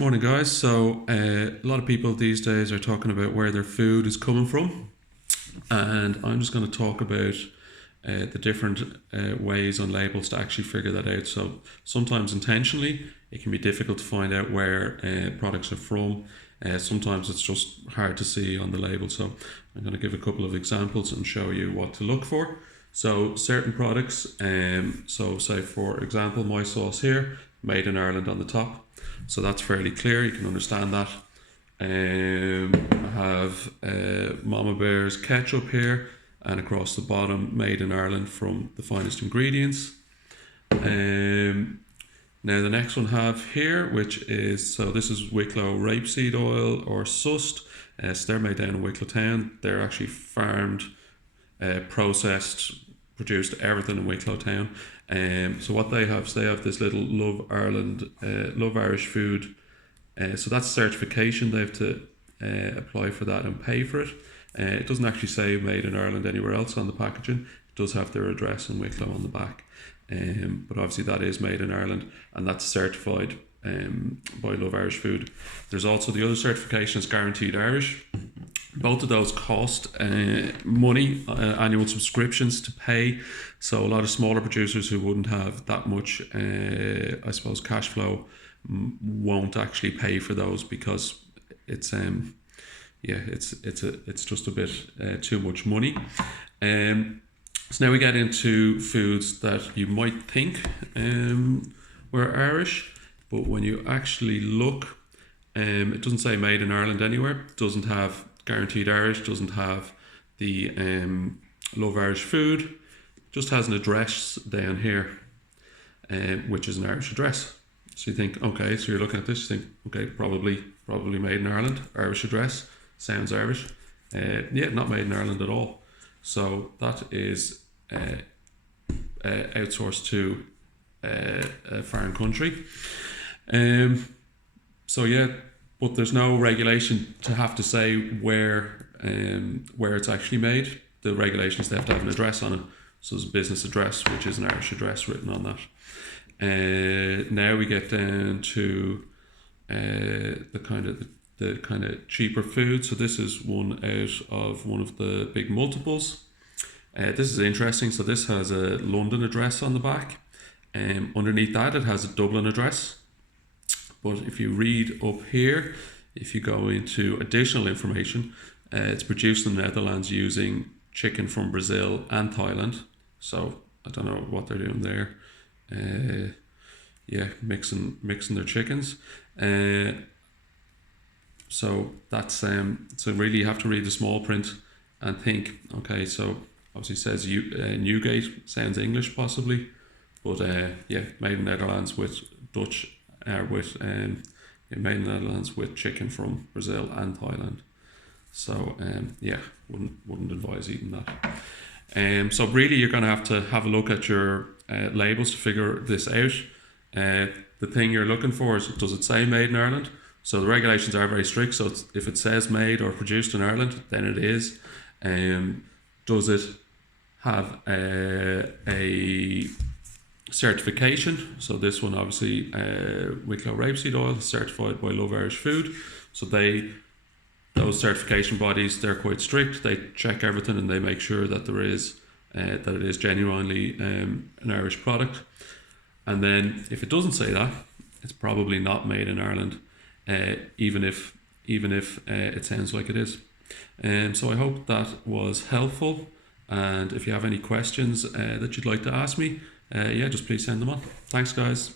Morning, guys. So, a lot of people these days are talking about where their food is coming from, and I'm just going to talk about the different ways on labels to actually figure that out. So, sometimes intentionally, it can be difficult to find out where products are from. Sometimes it's just hard to see on the label. So, I'm going to give a couple of examples and show you what to look for. So, certain products, so say for example, my sauce here, made in Ireland on the top. So that's fairly clear, you can understand that. I have Mama Bear's ketchup here, and across the bottom, made in Ireland from the finest ingredients. Now the next one I have here, which is, so this is Wicklow rapeseed oil or sust. So they're made down in Wicklow town. They're actually farmed, processed, produced everything in Wicklow town. So what they have is they have this little Love Ireland, Love Irish Food. So that's certification. They have to apply for that and pay for it. It doesn't actually say made in Ireland anywhere else on the packaging. It does have their address in Wicklow on the back. But obviously that is made in Ireland, and that's certified by Love Irish Food. There's also the other certification is Guaranteed Irish. Both of those cost money, annual subscriptions to pay. So a lot of smaller producers who wouldn't have that much, I suppose, cash flow won't actually pay for those because it's it's just a bit too much money. So now we get into foods that you might think were Irish, but when you actually look, it doesn't say made in Ireland anywhere. It doesn't have Guaranteed Irish, doesn't have the Love Irish Food, just has an address down here, which is an Irish address. So you think, okay, so you're looking at this, you think, okay, probably made in Ireland, Irish address, sounds Irish. Yeah, not made in Ireland at all. So that is outsourced to a foreign country. So yeah, but there's no regulation to have to say where it's actually made. The regulations, they have to have an address on it. So there's a business address, which is an Irish address written on that. Now we get down to the kind of cheaper food. So this is one out of one of the big multiples. This is interesting. So this has a London address on the back. Underneath that, it has a Dublin address. But if you read up here, if you go into additional information, it's produced in the Netherlands using chicken from Brazil and Thailand. So I don't know what they're doing there. Mixing their chickens. So that's so really you have to read the small print and think. Okay, so obviously it says Newgate, sounds English possibly, but made in Netherlands with Dutch. Made in the Netherlands with chicken from Brazil and Thailand. So wouldn't advise eating that. So really you're going to have a look at your labels to figure this out. The thing you're looking for is, does it say made in Ireland? So the regulations are very strict. So if it says made or produced in Ireland, then it is. Does it have a certification? So this one obviously Wicklow rapeseed oil is certified by Love Irish Food. So those certification bodies, they're quite strict. They check everything and they make sure that it is genuinely an Irish product. And then if it doesn't say that, it's probably not made in Ireland, even if it sounds like it is. So I hope that was helpful. And if you have any questions that you'd like to ask me, just please send them on. Thanks, guys.